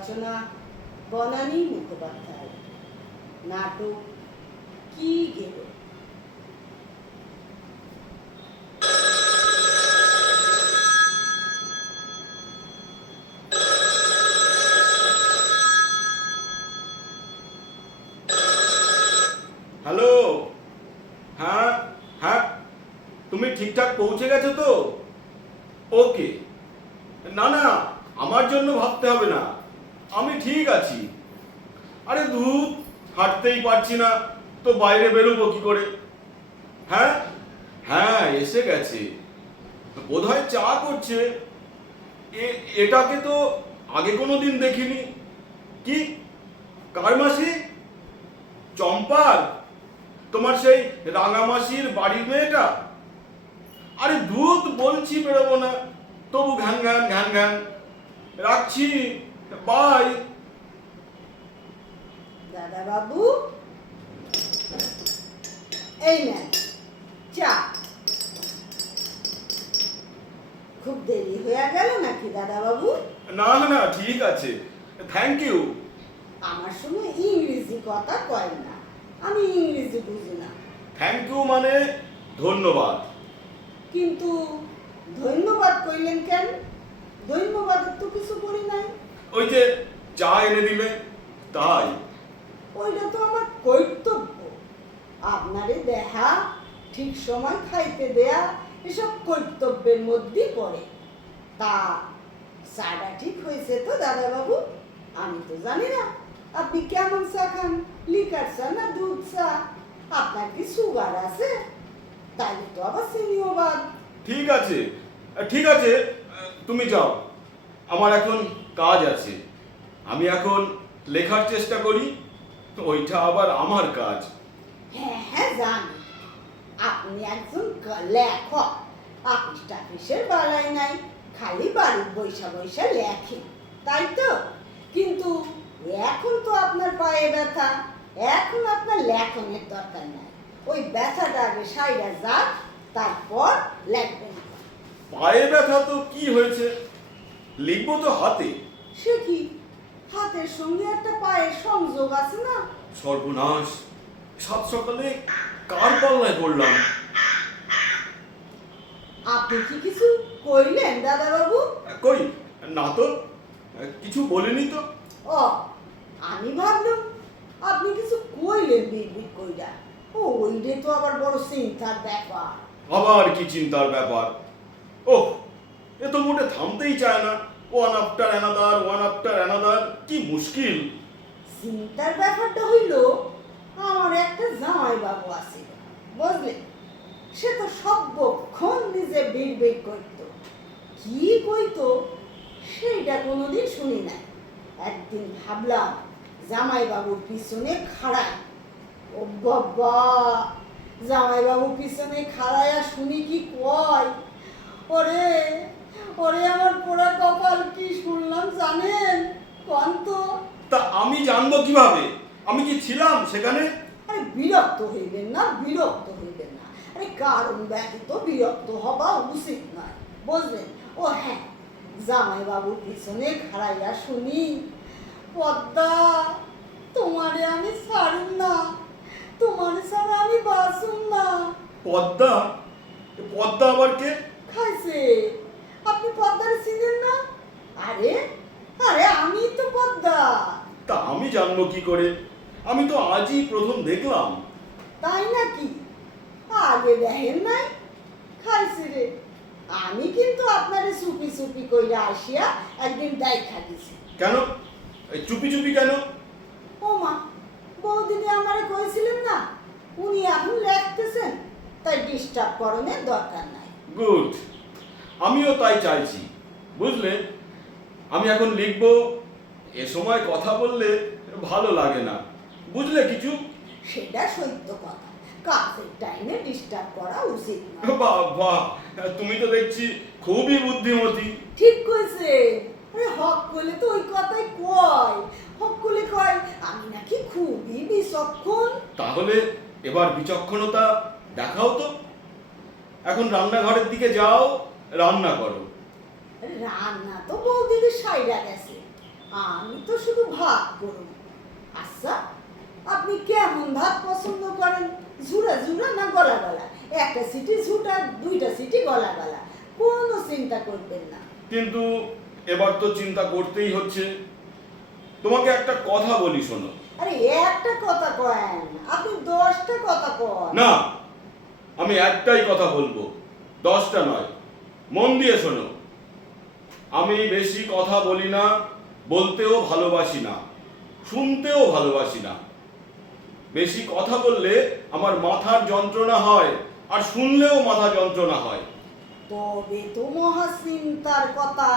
রচনা বনানী মুখোপাধ্যায়, নাটক কি গেল। হ্যালো, হ্যাঁ হ্যাঁ, তুমি ঠিকঠাক পৌঁছে গেছো তো? ওকে, না না, আমার জন্য ভাবতে হবে না, আমি ঠিক আছি। আরে ধুর, হাঁটতেই পারছি না তো বাইরে বেরোবো কি করে? হ্যাঁ হ্যাঁ, এসে গেছে, বোধহয় চা করছে। এটাকে তো আগে কোনো দিন দেখিনি। কি, কার মাসি? চম্পার? তোমার সেই রাঙামাসির বাড়ির মেয়েটা? আরে দুধ বলছি বেরোবো না, তবু ঘ্যান ঘ্যান ঘ্যান ঘ্যান। রাখছি, বাই। দাদা বাবু, এই নেন চা। খুব দেরি হয়ে গেল নাকি দাদা বাবু? না না, ঠিক আছে, থ্যাংক ইউ। আমার সঙ্গে ইংরেজি কথা কয় না, আমি ইংরেজি বুঝি না। থ্যাংক ইউ মানে ধন্যবাদ। কিন্তু ধন্যবাদ কইলেন কেন? ধন্যবাদের তো কিছু করি নাই। ওই যে চা এনে দিলে, তাই। ওইটা তো আমার কর্তব্য। আপনারে দেখা, ঠিক সময় খাইতে দেয়া, এসব কর্তব্যের মধ্যেই পড়ে। তা চাটা ঠিক হয়েছে তো দাদা বাবু? আমি তো জানি না আপনি কেমন চা খান, লিকার চা না দুধ চা? আপনার কি সুগার আছে? তাইলে তো আবার চিনিও বাদ। ঠিক আছে ঠিক আছে, তুমি যাও, আমার এখন কাজ আছে। আমি এখন লেখার চেষ্টা করি, ওইটা আবার আমার কাজ। হ্যাঁ হ্যাঁ জানি, আপনি একজন লেখক। আপিস টাপিসের বালাই নাই, খালি বাড়ির বৈশা বৈশা লেখেন, তাই তো? কিন্তু এখন তো আপনার পায়ে ব্যথা, এখন আপনার লেখনের দরকার নাই। ওই ব্যথাটা আগে সাইডা যাক, তারপর লেখবেন। পায়ে ব্যথা তো কি হয়েছে, লিখবো তো হাতে। সে কি, হাতের সঙ্গে একটা পায়ের সংযোগ আছে না? সর্বনাশ, সাত সকালে কার পাল্লায় পড়লাম? আপনি কি কিছু কইলেন দাদা বাবু? কই, না তো, কিছু বলিনি তো। ও, আমি ভাবলাম আপনি কিছু কইলেন বিড়বিড় কইরা। ও, ওইটা তো আবার বড় চিন্তার ব্যাপার। আবার কি চিন্তার ব্যাপার? ওহ, এ তো মোটে থামতেই চায় না, one after another, one after another, কি মুশকিল। চিন্তার ব্যাপারটা হইল, আমার একটা জামাই বাবু আছে, বুঝলেন? সে তো সর্বক্ষণ নিজে বিড়বিড় করতো। কি কইতো সেইটা কোনোদিন শুনি নাই। একদিন ভাবলাম জামাই বাবুর পিছনে খাড়াই। ও বাবা, জামাই বাবুর পিছনে খাড়াইয়া শুনি কি কয়, ওরে ওরে আমার পোড়া কপাল, কি শুনলাম জানেন? কোন তো? তা আমি জানবো কিভাবে? আমি কি ছিলাম সেখানে? আরে বিরক্ত হইবেন না, বিরক্ত হইবেন না। আরে কারণ ব্যতীত বিরক্ত হবা উচিত নয়, বুঝলেন? ও হ্যাঁ, জামাই বাবুর পিছনে খাড়াইয়া শুনি, পদ্মা, তোমারে আমি ছাড়ুম না, তোমারে ছাড়া আমি বাঁচুম না। পদ্মা? পদ্মা আবার কে? খাইছে, আপনি পদ্মারে চিনেন না? আরে আরে আমি তো পদ্মা। তা আমি জানবো কি করে? আমি তো আজই প্রথম দেখলাম। তাই নাকি? আগে দেখেন নাই? খাইছে রে, আমি কিন্তু আপনারে চুপি চুপি কইরা আসিয়া একদিন দেখা দিছি। কেন? এই চুপি চুপি কেন? ও মা, বৌদিনে আমারে কইছিলেন না উনি এখন লেখতেছেন, তাই ডিস্টার্ব করণের দরকার নাই। গুড, আমিও তাই চাইছি, বুঝলে? আমি এখন লিখবো, এ সময় কথা বললে ভালো লাগে না, বুঝলে কিছু? সেটা সত্য কথা, কাজের টাইমে ডিস্টার্ব করা উচিত না। বাবা, তুমি তো দেখছি খুবই বুদ্ধিমতী। ঠিক কইছে। আরে হক করলে তো ওই কথাই কয়, হক করলে কয় আমি নাকি খুবই বিচক্ষণ। তাহলে এবার বিচক্ষণতা দেখাও তো। এখন রান্নাঘরের দিকে যাও, রান্না করো। রান্না তো বৌদিদের সাইডা গেছে, আমি তো শুধু ভাত করব। আচ্ছা, আপনি কেমন ভাত পছন্দ করেন? ঝুরা ঝুরা না গলা গলা? একটা সিটি ঝুটা, দুইটা সিটি গলা গলা, কোনো চিন্তা করবেন না। কিন্তু এবার তো চিন্তা করতেই হচ্ছে। তোমাকে একটা কথা বলি, শোনো। আরে একটা কথা কয়েন, আপনি 10টা কথা কন। না, আমি একটাই কথা বলবো, 10টা নয়। মন দিয়ে শোনো। আমি বেশি কথা বলি না, বলতেও ভালোবাসি না, শুনতেও ভালোবাসি না। বেশি কথা বললে আমার মাথার যন্ত্রণা হয়, আর শুনলেও মাথা যন্ত্রণা হয়। তবে তো মহা চিন্তার কথা।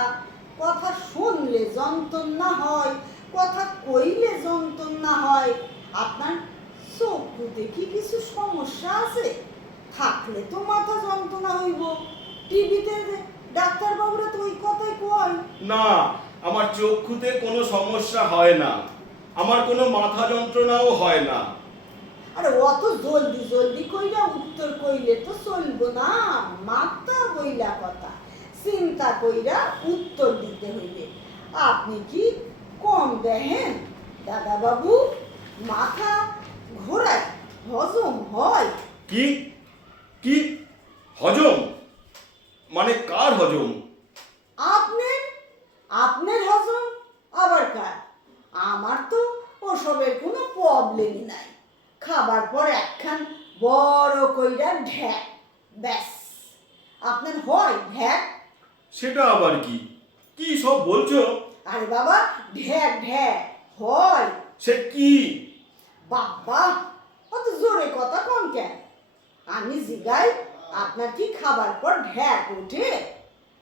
কথা শুনলে যন্ত্রণা হয়, কথা কইলে যন্ত্রণা হয়। আপনার চোখে কি কিছু সমস্যা আছে? থাকলে তো মাথা যন্ত্রণা হইব। টিভিতে ডাক্তারবাবুরা তো ওই কথাই কয়। না, আমার চক্ষুতে কোনো সমস্যা হয় না, আমার কোনো মাথা যন্ত্রণাও হয় না। আরে অত জলদি জলদি কইরা উত্তর কইলে তো চলবো না। মাথা বইলা কথা, চিন্তা কইরা উত্তর দিতে হইবে। আপনি কি কম দেখেন দাদা বাবু? মাথা ঘোরায়, হজম হয়। কি কি হজম? মানে কার হজম? আপনার আপনার হজম, আবার কার? আমার তো ওসবের কোনো প্রবলেমই নাই। খাবার পর একখান বড় কইরা ঢ্যাক, ব্যাস। আপনার হয় ঢ্যাক? সেটা আবার কি? কি সব বলছো? আরে বাবা, ঢ্যাক ঢ্যাক হয়। সে কি? বাবা, অত জোরে কথা কোন কেন? আমি জিগাই, আপনার কি খাবার পর ঢ্যাক ওঠে?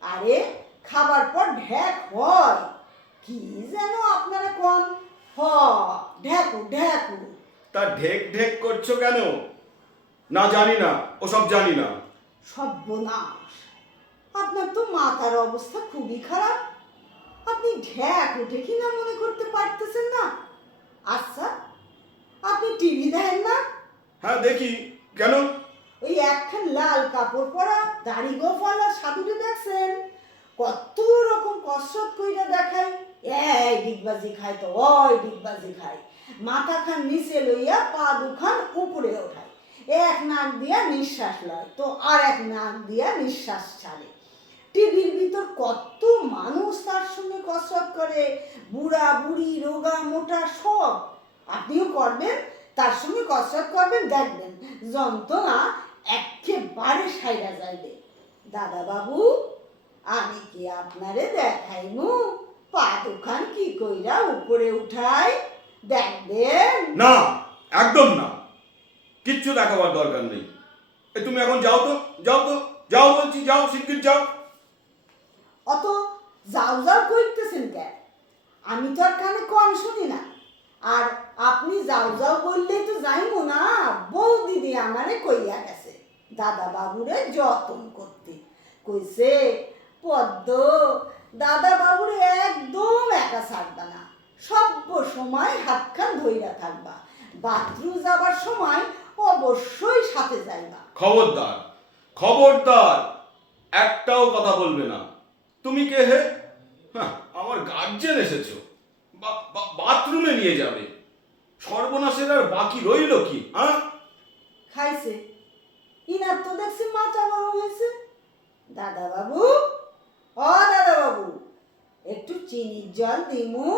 আরে খাবার পর ঢ্যাক হয়। কি যেন আপনারা কোন? হ, ঢ্যাকু ঢ্যাকু। তা ঢেক ঢেক করছো কেন? না, জানি না, ওসব জানি না। সর্বনাশ, আপনার তো মাথার অবস্থা খুবই খারাপ। আপনি ঢ্যাক উঠে কিনা মনে করতে পারতেছেন না? আচ্ছা, আপনি টিভি দেখেন না? হ্যাঁ, দেখি। কেন? ওই একখান লাল কাপড় পরা দাড়ি গোফালা সাধুকে দেখছেন? কত রকম কসরত কইরা দেখায়। এই ডিগবাজি খায় তো ওই ডিগবাজি খায়। মাথা খান নিচে লইয়া পা দুখান উপরে ওঠায়। এক নাক দিয়া নিঃশ্বাস লয় তো আর এক নাক দিয়া নিঃশ্বাস ছাড়ে। টিভির ভিতর কত মানুষ তার সঙ্গে কসরত করে, বুড়া বুড়ি রোগা মোটা সব। আপনিও করবেন, তার সঙ্গে কসরত করবেন, দেখবেন যন্ত্রণা একেবারে সাইরা যাইবে। দাদা বাবু, আমি কি আপনারে দেখাইমু পা দুখান কি কইরা উপরে উঠাই? দেখবেন। না, একদম না। কিচ্ছু দেখাবার দরকার নেই। তুমি এখন যাও তো, যাও তো, যাও বলছি, যাও, শিগগির যাও। অত যাও যাও করতেছেন কেন? আমি তো আর কানে কম শুনি না। আর আপনি যাও যাও বললেই তো যাইমু না। বউ দিদি আমারে কইয়া গেছে দাদা বাবুরে যতন করতে। কইছে, পদ্ম, দাদা বাবুরে একদম একা ছাড়বা না, সব সময় হাতখান ধইরা থাকবা। বাথরুম যাবার সময় অবশ্যই সাথে যাইবা। খবরদার, খবরদার, একটাও কথা বলবে না। তুমি কে হে? হ্যাঁ, আমার গার্জেন এসেছো, বাথরুমে নিয়ে যাবে? সর্বনাশের আর বাকি রইল কি? হ্যাঁ, খাইছে। ইনার তো দেখছি মাথা গরম হয়েছে। দাদা বাবু, ও দাদা বাবু, একটু চিনির জল দিমু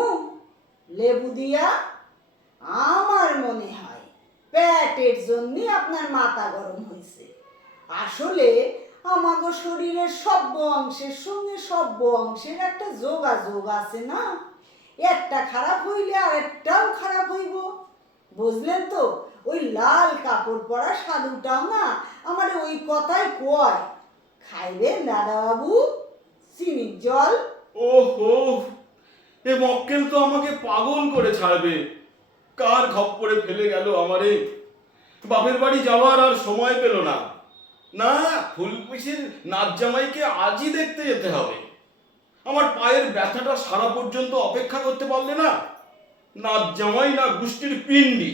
লেবু দিয়া? আমার মনে হয় পেটের জন্য আপনার মাথা গরম হয়েছে। আসলে আমাগো শরীরের সব অংশের সঙ্গে সব অংশের একটা যোগাযোগ আছে না? একটা খারাপ হইলে আর একটাও খারাপ হইব। বুঝলেন তো? ওই লাল কাপড় পরা সাধুটাও না আমার ওই কথাই কয়। খাইবেন দাদা বাবু চিনির জল? ওহো, এ মক্কেল তো আমাকে পাগল করে ছাড়বে। কার খপ্পরে ফেলে গেল আমারে। বাপের বাড়ি যাওয়ার আর সময় পেল না। না, ফুলপিসির নাচ জামাইকে আজই দেখতে যেতে হবে। আমার পায়ের ব্যথাটা সারা পর্যন্ত অপেক্ষা করতে পারলে না। নাচ জামাই না গোষ্ঠীর পিণ্ডি।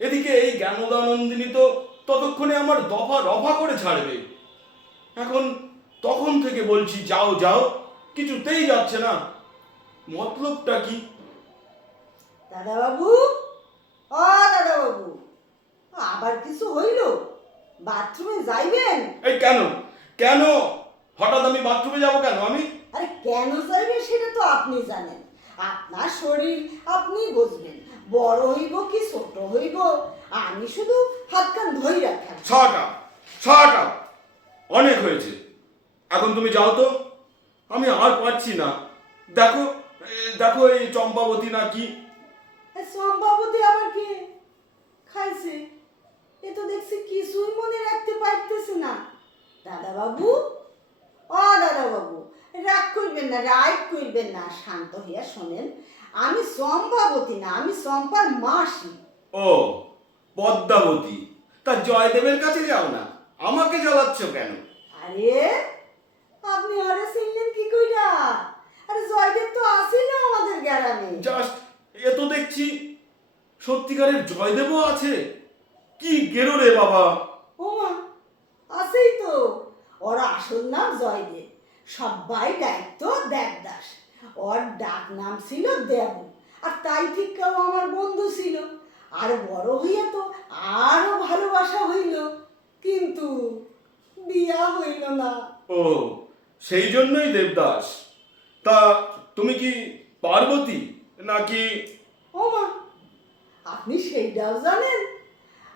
এদিকে এই জ্ঞানদানন্দিনী তো ততক্ষণে আমার দফা রফা করে ছাড়বে। এখন তখন থেকে বলছি যাও যাও, কিছুতেই যাচ্ছে না। মতলবটা কি? দাদা বাবু, ও দাদা বাবু, আবার কিছু হইল? বাথরুমে যাইবেন? এই কেন কেন হঠাৎ আমি বাথরুমে যাব কেন? আমি আরে কেন যাইবেন সেটা তো আপনি জানেন। আপনার শরীর আপনি বুঝবেন, বড় হইব কি ছোট হইব, আমি শুধু হাত কান ধই রাখার। ছটা অনেক হয়েছে, এখন তুমি যাও তো, আমি আর পারছি না। দেখো দেখো এই চম্পাবতী না কি? সম্ভবতী আবার কে খাইছে? এ তো দেখছি কিছুই মনে রাখতে পারতেছে না। দাদা বাবু, ও দাদা বাবু, রাগ করবেন না, রাগ করবেন না, শান্ত হইয়া শোনেন। আমি সম্ভাবতী না, আমি চম্পার মাসি। ও, পদ্মাবতী। তা জয়দেবের কাছে যাও না, আমাকে জ্বালাচ্ছ কেন? আরে আপনি আরে চিনলেন কি কইরা? আরে জয়দেব তো আসিল আমাদের গ্রামে। জাস্ট এ তো দেখছি সত্যিকারের জয়দেবও আছে। কি গেরো রে বাবা! ওমা, আছেই তো। ওর আসল নাম জয়দেব, সবাই দায়িত্ব দেবদাস। ওর ডাক নাম ছিল দেবু, আর তাই ঠিক কেউ আমার বন্ধু ছিল। আর বড় হইয়া তো আরো ভালোবাসা হইল, কিন্তু বিয়া হইল না। ও, সেই জন্যই দেবদাস। তা তুমি কি পার্বতী নাকি? ওমা, আপনি সেইটাও জানেন?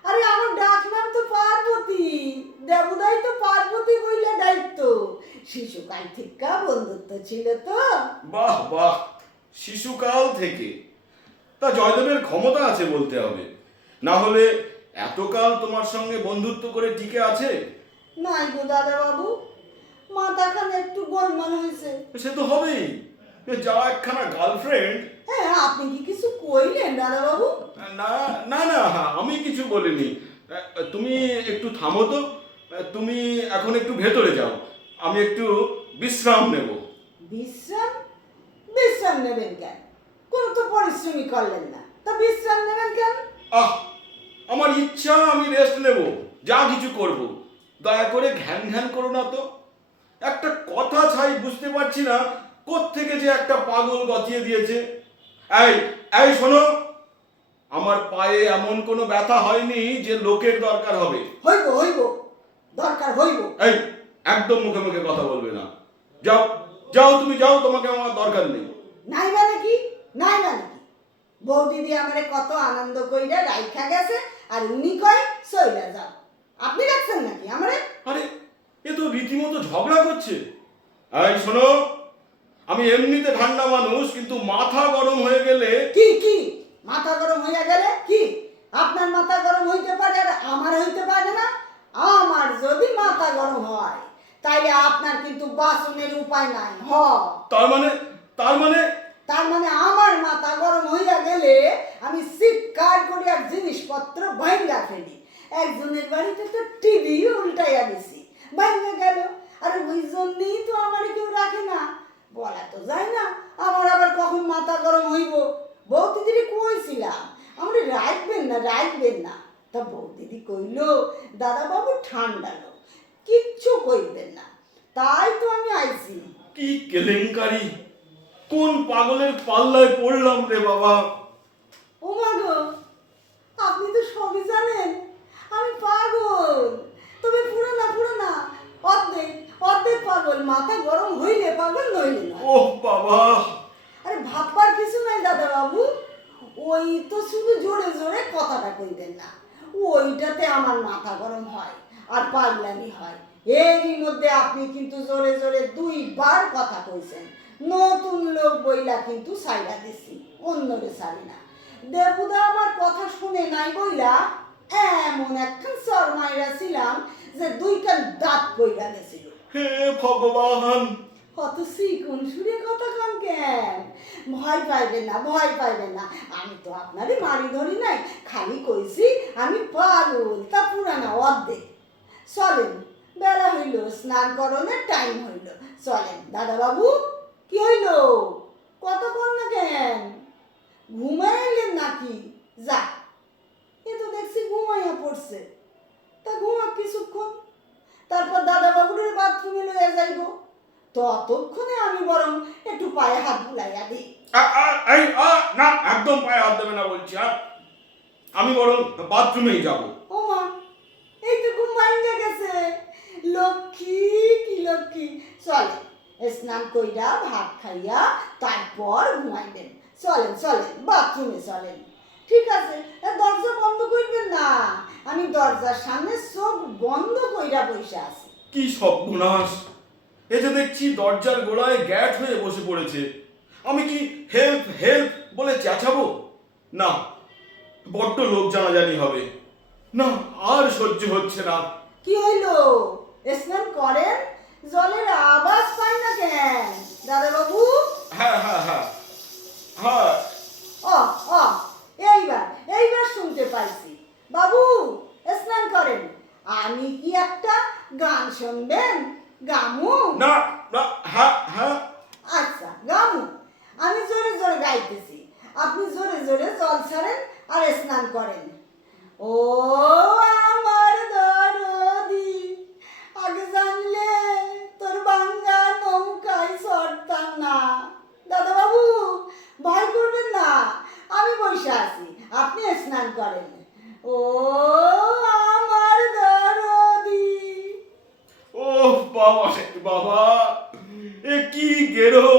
আরে আমার ডাক নাম তো পার্বতী, দেবুদাই তো পার্বতী বইলে দায়িত্ব। শিশুকাল থেকে বন্ধুত্ব ছিল তো। বাহ বাহ, শিশুকাল থেকে। তা জয়দেবের ক্ষমতা আছে বলতে হবে, না হলে এতকাল তোমার সঙ্গে বন্ধুত্ব করে টিকে আছে? নাই গো দাদা বাবু, মাথাখানে একটু গোলমাল হয়েছে। সে তো হবেই, যা একখানা গার্লফ্রেন্ড। হ্যাঁ, আপনি কি কিছু কইলেন দাদা বাবু? না না না, আমি কিছু বলিনি। তুমি একটু থামো তো, তুমি এখন একটু ভেতরে যাও, আমি একটু বিশ্রাম নেব। বিশ্রাম? বিশ্রাম নেবেন কেন? কোন তো পরিশ্রমই করলেন না, তা বিশ্রাম নেবেন কেন? আহ, আমার ইচ্ছা, আমি রেস্ট নেব, যা কিছু করব। দয়া করে ঘ্যান ঘ্যান করো না তো। একটা কথা ছাই বুঝতে পারছি না, কোত্থেকে যে একটা পাগল গতিয়ে দিয়েছে। এই এই শোনো, আমার পায়ে এমন কোনো ব্যথা হয়নি যে লোকের দরকার হবে। হইব হইব, দরকার হইব। এই, একদম মুখে মুখে কথা বলবে না। যাও যাও, তুমি যাও, তোমাকে আমার দরকার নেই। নাই মানে কি? নাই মানে কি? বৌদিদি আমারে কত আনন্দ কইরা রাইখা গেছে, আর উনি কয় চইলা যাও। আপনি রাখছেন নাকি আমারে? আরে, এ তো রীতিমতো ঝগড়া করছে। এই শোনো, আমি এমনিতে ঠান্ডা মানুষ, কিন্তু মাথা গরম হয়ে গেলে। কি কি? মাথা গরম হইয়া গেলে কি? আপনার মাথা গরম হইতে পারে আর আমার হইতে পারে না? আমার যদি মাথা গরম হয়, তাইলে আপনার কিন্তু বাসনের উপায় নাই। তার মানে তার মানে তার মানে আমার মাথা গরম হইয়া গেলে আমি চিৎকার করি আর জিনিসপত্র ভাঙ্গা ফেলি। একজনের বাড়িতে তো টিভি উল্টাইয়া দিছি, ভাঙ্গা গেল। আর ওই জন্যই তো আমার কেউ রাখে না। বলা তো যায় না আমার আবার কখন মাথা গরম হইব। বৌদিদি কইছিলাম আমরা রাখবেন না, রাখবেন না। তা বৌদিদি কইল দাদা বাবু ঠান্ডা লোক, কিচ্ছু কইবেন না। তাই তো আমি আইছি। কি কেলেঙ্কারি! কোন পাগলের পাল্লায় পড়লাম রে বাবা! ও মা গো, আপনি তো সবই জানেন। আমি পাগল, তবে পুরো না, পুরো না, অর্ধেক অর্ধেক পাগল। মাথা গরম হইলে পাগল, নইলে না। ওহ বাবা! আরে ভাববার কিছু নাই দাদা বাবু, ওই তো শুধু জোরে জোরে কথাটা কইবেন না, ওইটাতে আমার মাথা গরম হয় আর পাগলামি হয়। এরই মধ্যে আপনি কিন্তু জোরে জোরে 2 বার কথা কইছেন। নতুন লোক বইলা কিন্তু সাইডা দিছি, অন্যরে সারি না। দেবুদা আমার কথা শুনে নাই বইলা এমন একখান চর মাইরা ছিলাম যে 2টা দাঁত পইরা গেছিল। হে ভগবান! কত চিকন সুরে কথা কন কেন? ভয় পাইবেন না, ভয় পাইবেন না। আমি তো আপনারই মারি ধরি নাই, খালি কইছি আমি পাগল, তা পুরানা অর্ধেক। চলেন, বেলা হইল, স্নান করণের টাইম হইল। চলেন দাদা বাবু। কি হইল? কত কর না কেন? ঘুমাইলেন নাকি? যা, এ তো দেখছি ঘুমাইয়া পড়ছে। তা ঘুমাক কিছুক্ষণ, তারপর দাদা বাবুর বাথরুমে লইয়া যাইব। ততক্ষণে আমি বরং একটু পায়ে হাত বুলাইয়া দিই। না, একদম পায়ে হাত দেবে না বলছি। আমি বরং বাথরুমেই যাব। ওমা, এইটুকু মাইন্ডে গেছে। লক্ষ্মী কি লক্ষ্মী। চলে, স্নান কইরা ভাত খাইয়া তারপর ঘুমাইবেন। চলেন চলেন, বাথরুমে চলেন। ঠিক আছে, দরজা বন্ধ করবেন না। আমি দরজার সামনে চোখ বন্ধ কইরা বসে আছি। কি সর্বনাশ! এ যে দেখছি দরজার গোড়ায় গ্যাট হয়ে বসে পড়েছে। আমি কি হেল্প হেল্প বলে চেঁচাবো? না, বড্ড লোক জানাজানি হবে। না, আর সহ্য হচ্ছে না। কি হইলো? স্নান করেন, জলের আওয়াজ পাই না কেন দাদা বাবু? হ্যাঁ হ্যাঁ হ্যাঁ হ্যাঁ। ও ও, এইবার এইবার শুনতে পাইছি। বাবু, স্নান করেন। আমি কি একটা গান শুনবেন? গামু? না না, হ্যাঁ হ্যাঁ। আচ্ছা, গামু। আমি জোরে জোরে গাইতেছি, আপনি জোরে জোরে জল ছাড়েন আর স্নান করেন। ও আমার দরদি, আগে জানলে তোর বাঙ্গা নৌকায় চড়তাম না। দাদা বাবু, ভয় করবেন না, আমি বসে আছি, আপনি স্নান করেন। ও আমার দরদি। ও বাবা রে বাবা, এ কি গেরো!